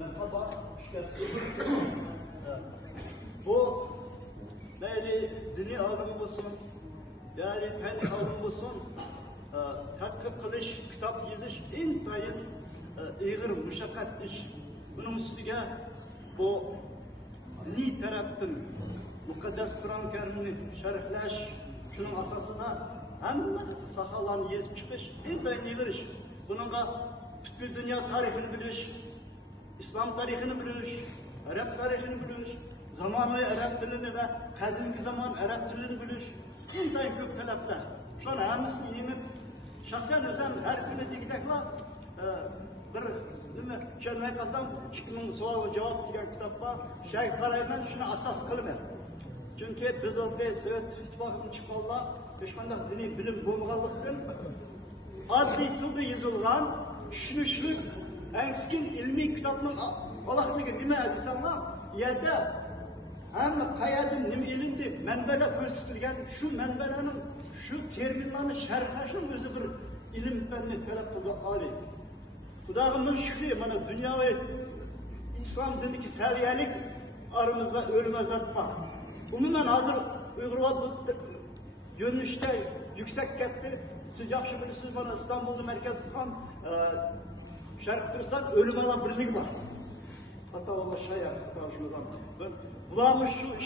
Merhaba, hoş geldiniz. Bu yani dini alım olsun, yani fen alım olsun, tadqiq qilish, kitap yazış intayin ig'ir mushaqqat ish. Bunun üstüge bu dini taraftan Mukaddes Kur'an-ı Kerim'ni şerhlash, şunun asasına hamma sahalarni yezib chiqish intayin ig'ir ish. Bununla bütün dünya tarihini bilish, İslam tarihini bilish, Arap tarihini bilish, zamanı Arap dilini ve kadimki zaman Arap dilini bilish, intayin ko'p talablar. Şunu hammasini yengib, şahsen özüm her günü degdekla bir nima tushunmay qolsam, 2000 savol javob degan kitobga shay qarayman, shuni asos qilman. Chunki biz Sovet ittifoqidan chiqqanlar hech qanday diniy bilim bo'lmaganlikdan oddiy tilda yozilgan tushunishli eski ilmiy kitobning aloqaligi nima desanlar, yerda hamma qayerdan nima ilindi, manbalar ko'rsatilgan, shu manbalarning shu terminlarni sharhlashning o'zi bir ilm fanni talab qilgan oliy. Xudoga ming shukr, mana dunyoviy islom dinidagi saviyalik aramizda o'lmazat bor. Umuman hozir Uyg'urlar bu yo'nalishda yuksak ketdi. Siz yaxshi bilasiz, mana İstanbulda merkez qilgan Sharq Turkiston o'limalar birligi bor. Hatta vallahi shayar, hatta shundan. Bularmiz shu